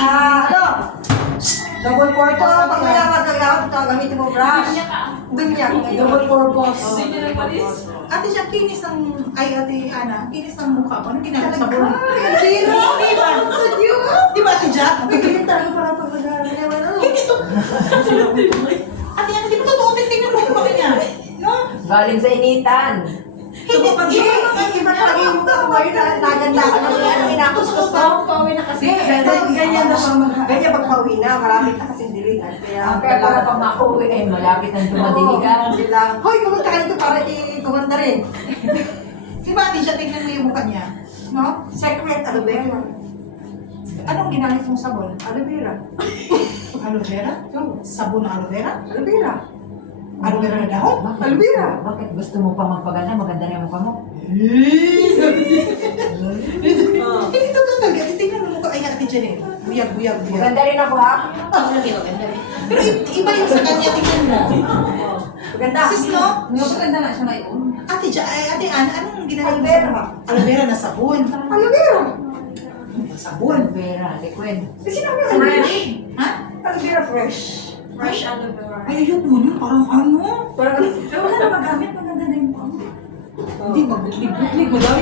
Ano? Double purpose. Pag may nakagagawin, gamitin mo brush. Ganyan. Double purpose. Ate siya, kinis ng, ay ate Ana, kinis ng mukha mo. Anong ginagawa sa bulo? Ay, zero. Diba? Di ba ate Jack? Pagkilin talaga para pag-aaral. Hindi to. Ate Ana, di ba totoo? Tingnan mo yung mukha niya. No? Galing sa initan. Hindi, Iba talaga yung mukha ko ngayon na naganda ka na yan. Inakuskus ko. Ganyan na ganyan pagpauwi na. Marami na kasi diligan. Kaya para pag makauwi ay malapit ng dumadiligan. Hoy, pumunta ka dito para i-kumanda rin. Di ba ate siya, tingnan mo yung mukha niya. No? Secret aloe vera. Anong ginamit mong sabon? Aloe vera. Aloe vera? Sabon na aloe vera? Aloe vera. Aloe vera na dahon? Aloe vera. Bakit gusto mo pa magpaganda? Maganda na yung mukha mo. Hindi totoo talaga. Tingnan mo yung mukha. Ay, ate Janelle. Buyag. Maganda rin ako ha? Pero iba yung sa kanya, tingnan mo. Maganda. Sis, no? Maganda na siya ngayon. Ate Ana, anong ginamit Aloe mo vera. sa aloe vera na sabon? Aloe vera. Sabon. Aloe vera, liquid. Kasi namin aloe vera. Ha? Aloe vera fresh. Fresh aloe vera. Ay, ayun mo yun. Parang ano? Parang Pero wala na magamit, maganda na yung pang. Hindi, magbuklig mo daw.